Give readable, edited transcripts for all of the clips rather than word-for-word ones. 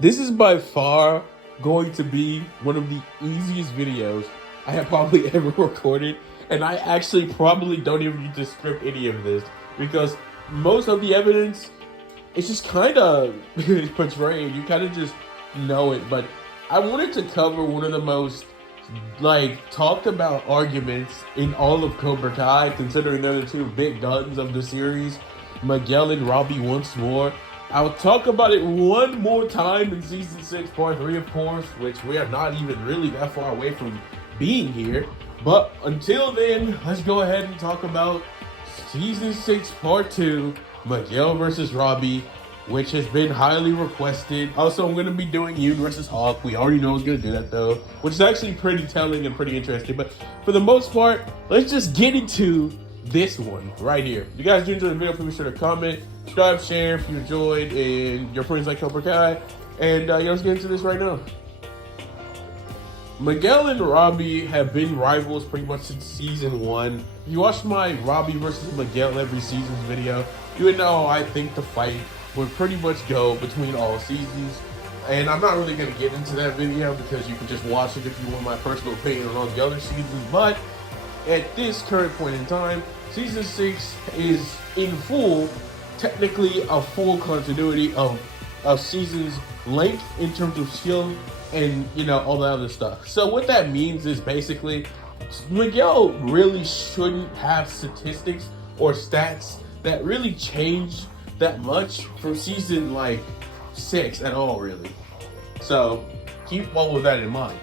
This is by far going to be one of the easiest videos I have probably ever recorded, and I actually probably don't even need to script any of this because most of the evidence is just kind of portrayed. You kind of just know it, but I wanted to cover one of the most talked about arguments in all of Cobra Kai, considering they're the two big guns of the series, Miguel and Robby once more. I'll talk about it one more time in season 6, part 3, of course, which we are not even really that far away from being here. But until then, let's go ahead and talk about season 6, part 2, Miguel versus Robby, which has been highly requested. Also, I'm going to be doing Yoon versus Hawk. We already know I was going to do that, though, which is actually pretty telling and pretty interesting. But for the most part, let's just get into this one right here. If you guys do enjoy the video, please be sure to comment, subscribe, share if you enjoyed, and your friends like Cobra Kai. And let's get into this right now. Miguel and Robby have been rivals pretty much since season 1. If you watch my Robby versus Miguel every season's video, you would know I think the fight would pretty much go between all seasons. And I'm not really going to get into that video because you can just watch it if you want my personal opinion on all the other seasons. But at this current point in time, season 6 is in full, technically a full continuity of season's length in terms of skill and, all that other stuff. So what that means is basically Miguel really shouldn't have statistics or stats that really change that much from season 6 at all, really. So keep all of that in mind.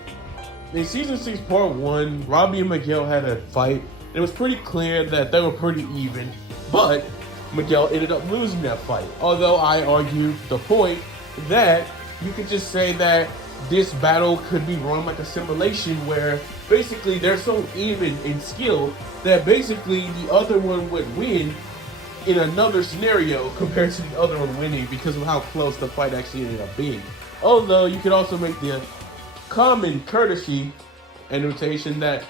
In season 6, part 1, Robby and Miguel had a fight. It was pretty clear that they were pretty even, but Miguel ended up losing that fight. Although I argued the point that you could just say that this battle could be run like a simulation where basically they're so even in skill that basically the other one would win in another scenario compared to the other one winning because of how close the fight actually ended up being. Although you could also make the common courtesy annotation that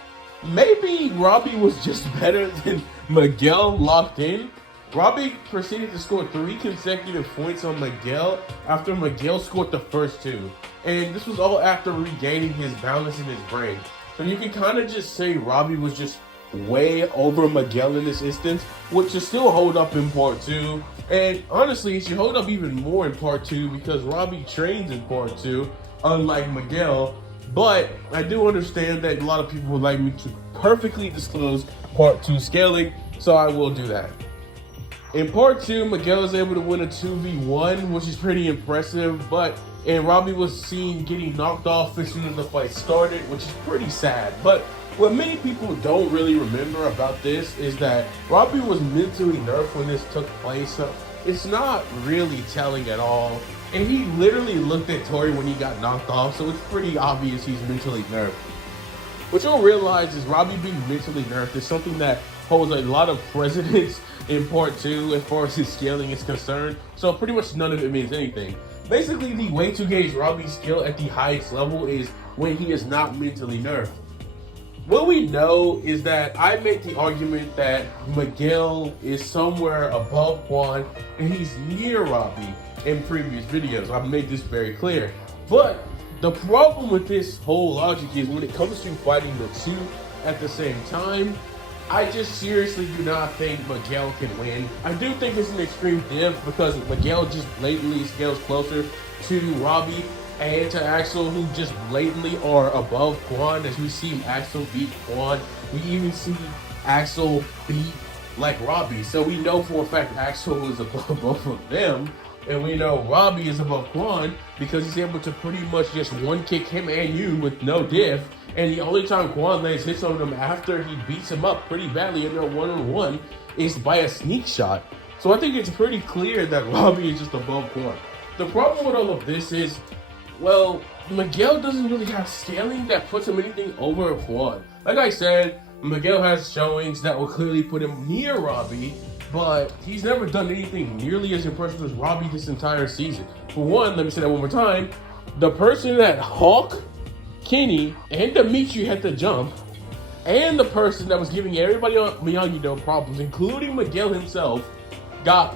maybe Robby was just better than Miguel locked in. Robby proceeded to score 3 consecutive points on Miguel after Miguel scored the first 2. And this was all after regaining his balance in his brain. So you can kind of just say Robby was just way over Miguel in this instance, which should still hold up in part 2. And honestly, it should hold up even more in part 2 because Robby trains in part 2, unlike Miguel. But I do understand that a lot of people would like me to perfectly disclose part 2 scaling, so I will do that. In part 2, Miguel is able to win a 2v1, which is pretty impressive, and Robby was seen getting knocked off as soon as the fight started, which is pretty sad. But what many people don't really remember about this is that Robby was mentally nerfed when this took place, so it's not really telling at all. And he literally looked at Tori when he got knocked off, so it's pretty obvious he's mentally nerfed. What you'll realize is Robby being mentally nerfed is something that holds a lot of precedence in part 2 as far as his scaling is concerned, so pretty much none of it means anything. Basically, the way to gauge Robby's skill at the highest level is when he is not mentally nerfed. What we know is that I made the argument that Miguel is somewhere above Juan and he's near Robby in previous videos. I've made this very clear. But the problem with this whole logic is when it comes to fighting the two at the same time, I just seriously do not think Miguel can win. I do think it's an extreme diff because Miguel just blatantly scales closer to Robby and to Axel, who just blatantly are above Quan. As we see Axel beat Quan, we even see Axel beat Robby. So we know for a fact Axel is above both of them. And we know Robby is above Quan because he's able to pretty much just one kick him and you with no diff. And the only time Quan lands hits on him after he beats him up pretty badly in their one-on-one is by a sneak shot. So I think it's pretty clear that Robby is just above Quan. The problem with all of this is, well, Miguel doesn't really have scaling that puts him anything over Quan. Like I said, Miguel has showings that will clearly put him near Robby, but he's never done anything nearly as impressive as Robby this entire season. For one, let me say that one more time, the person that Hawk, Kenny, and Dimitri had to jump, and the person that was giving everybody on Miyagi-Do problems, including Miguel himself, got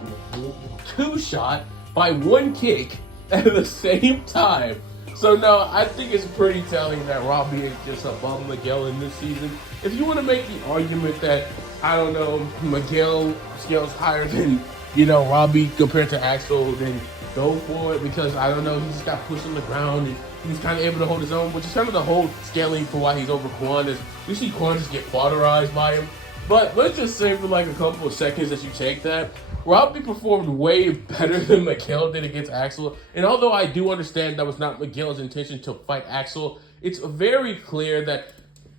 two shot by one kick at the same time. So no, I think it's pretty telling that Robby is just above Miguel in this season. If you want to make the argument that, I don't know, Miguel scales higher than, Robby compared to Axel, then go for it, because I don't know, he just got pushed on the ground and he was kind of able to hold his own, which is kind of the whole scaling for why he's over Quan, is you see Quan just get cauterized by him. But let's just say for like a couple of seconds that you take that, Robby performed way better than Miguel did against Axel. And although I do understand that was not Miguel's intention to fight Axel, it's very clear that,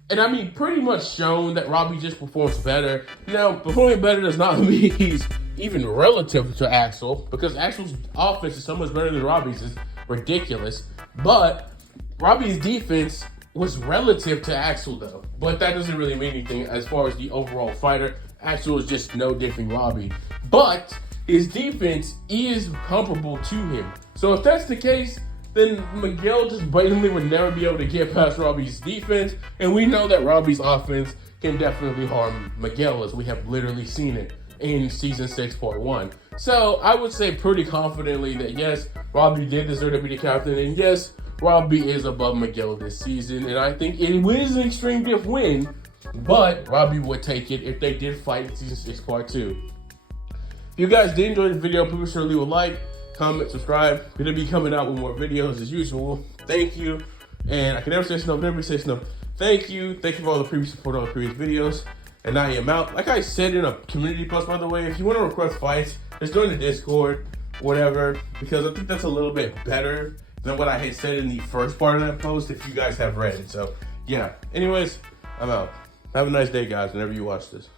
and I mean pretty much shown, that Robby just performs better. Now, performing better does not mean he's even relative to Axel, because Axel's offense is so much better than Robby's. It's ridiculous. But Robby's defense was relative to Axel though. But that doesn't really mean anything as far as the overall fighter. Axel is just no different than Robby. But his defense is comparable to him. So if that's the case, then Miguel just blatantly would never be able to get past Robby's defense. And we know that Robby's offense can definitely harm Miguel, as we have literally seen it in Season 6, Part 1. So I would say pretty confidently that yes, Robby did deserve to be the captain. And yes, Robby is above Miguel this season. And I think it is an extreme diff win, but Robby would take it if they did fight in Season 6, Part 2. If you guys did enjoy the video, please be sure to leave a like, comment, subscribe. We're going to be coming out with more videos as usual. Thank you. And I can never say enough, never say enough. Thank you. Thank you for all the previous support on the previous videos. And I am out. Like I said in a community post, by the way, if you want to request fights, just join the Discord, whatever, because I think that's a little bit better than what I had said in the first part of that post, if you guys have read it. So, yeah. Anyways, I'm out. Have a nice day, guys, whenever you watch this.